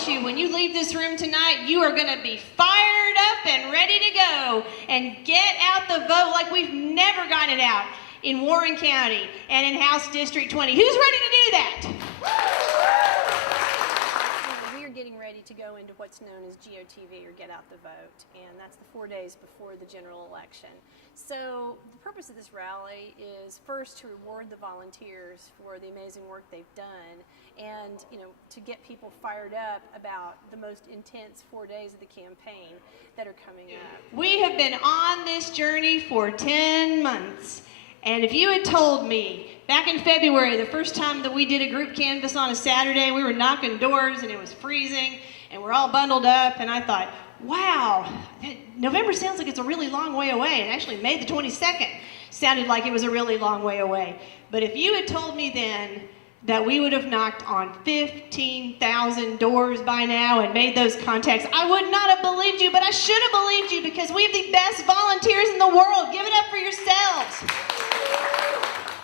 promise you, when you leave this room tonight, you are going to be fired up and ready to go and get out the vote like we've never gotten it out in Warren County and in House District 20. Who's ready to do that? We are getting ready to go into what's known as GOTV, or Get Out the Vote, and that's the 4 days before the general election. So the purpose of this rally is first to reward the volunteers for the amazing work they've done, and to get people fired up about the most intense 4 days of the campaign that are coming up. We have been on this journey for 10 months. And if you had told me back in February, the first time that we did a group canvass on a Saturday, we were knocking doors and it was freezing and we're all bundled up, and I thought, wow, November sounds like it's a really long way away. And actually May the 22nd sounded like it was a really long way away. But if you had told me then that we would have knocked on 15,000 doors by now and made those contacts, I would not have believed you, but I should have believed you, because we have the best volunteers in the world. Give it up for yourselves.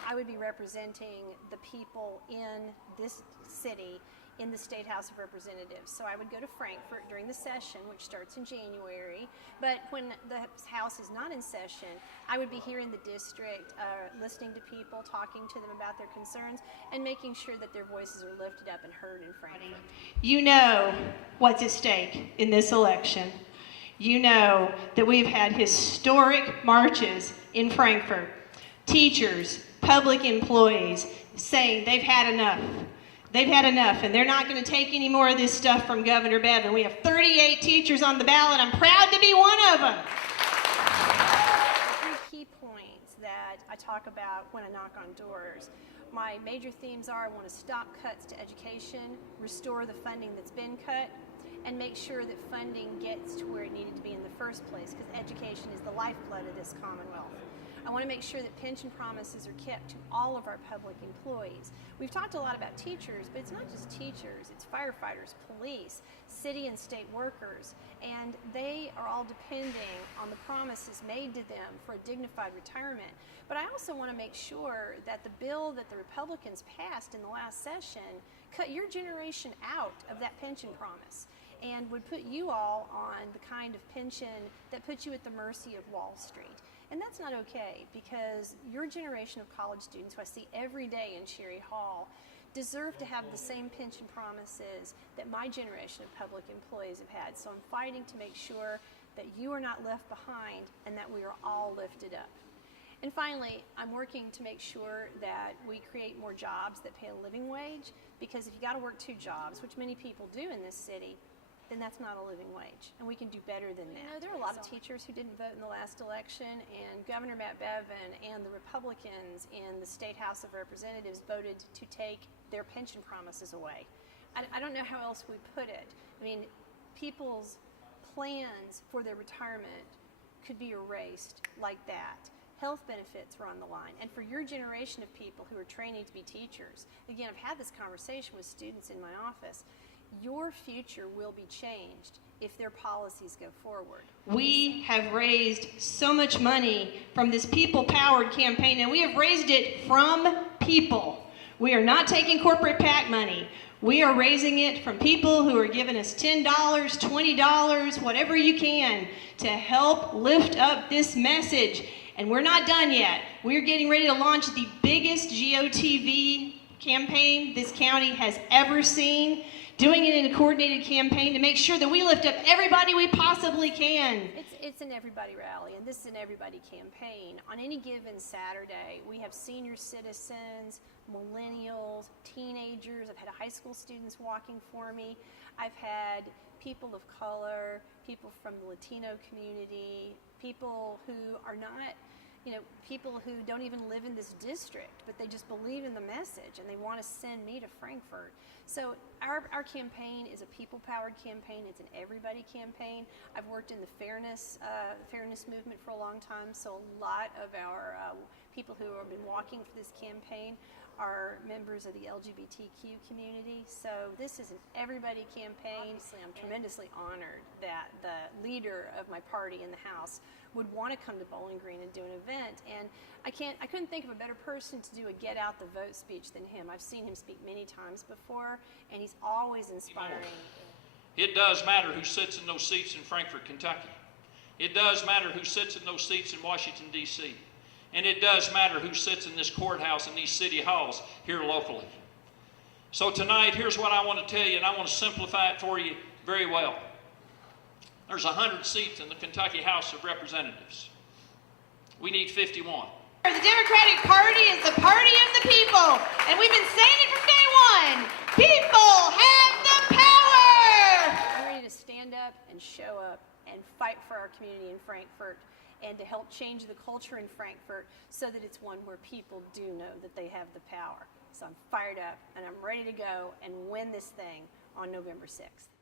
I would be representing the people in this city in the State House of Representatives. So I would go to Frankfort during the session, which starts in January, but when the House is not in session, I would be here in the district, listening to people, talking to them about their concerns, and making sure that their voices are lifted up and heard in Frankfort. You know what's at stake in this election. You know that we've had historic marches in Frankfort. Teachers, public employees saying they've had enough. They've had enough, and they're not going to take any more of this stuff from Governor Bevan. We have 38 teachers on the ballot. I'm proud to be one of them. 3 key points that I talk about when I knock on doors. My major themes are: I want to stop cuts to education, restore the funding that's been cut, and make sure that funding gets to where it needed to be in the first place, because education is the lifeblood of this Commonwealth. I want to make sure that pension promises are kept to all of our public employees. We've talked a lot about teachers, but it's not just teachers, it's firefighters, police, city and state workers, and they are all depending on the promises made to them for a dignified retirement. But I also want to make sure that the bill that the Republicans passed in the last session cut your generation out of that pension promise and would put you all on the kind of pension that puts you at the mercy of Wall Street. And that's not okay, because your generation of college students, who I see every day in Cherry Hall, deserve to have the same pension promises that my generation of public employees have had. So I'm fighting to make sure that you are not left behind and that we are all lifted up. And finally, I'm working to make sure that we create more jobs that pay a living wage, because if you got to work 2 jobs, which many people do in this city, then that's not a living wage, and we can do better than that. There are a lot of teachers who didn't vote in the last election, and Governor Matt Bevin and the Republicans in the State House of Representatives voted to take their pension promises away. I don't know how else we put it. I mean, people's plans for their retirement could be erased like that. Health benefits were on the line. And for your generation of people who are training to be teachers, again, I've had this conversation with students in my office, your future will be changed if their policies go forward. We have raised so much money from this people-powered campaign, and we have raised it from people. We are not taking corporate PAC money. We are raising it from people who are giving us $10, $20, whatever you can, to help lift up this message. And we're not done yet. We're getting ready to launch the biggest GOTV campaign this county has ever seen, doing it in a coordinated campaign to make sure that we lift up everybody we possibly can. It's an everybody rally, and this is an everybody campaign. On any given Saturday, we have senior citizens, millennials, teenagers. I've had high school students walking for me. I've had people of color, people from the Latino community, people who are not, people who don't even live in this district, but they just believe in the message and they want to send me to Frankfort. So our campaign is a people-powered campaign. It's an everybody campaign. I've worked in the fairness movement for a long time, so a lot of our people who have been walking for this campaign are members of the LGBTQ community. So this is an everybody campaign. Obviously, I'm tremendously honored that the leader of my party in the House would want to come to Bowling Green and do an event. And I couldn't think of a better person to do a get out the vote speech than him. I've seen him speak many times before, and he's always inspiring. It does matter who sits in those seats in Frankfort, Kentucky. It does matter who sits in those seats in Washington, D.C. And it does matter who sits in this courthouse and these city halls here locally. So tonight, here's what I want to tell you, and I want to simplify it for you very well. There's 100 seats in the Kentucky House of Representatives. We need 51. The Democratic Party is the party of the people, and we've been saying it from day one. People have the power! I'm ready to stand up and show up and fight for our community in Frankfort and to help change the culture in Frankfort so that it's one where people do know that they have the power. So I'm fired up and I'm ready to go and win this thing on November 6th.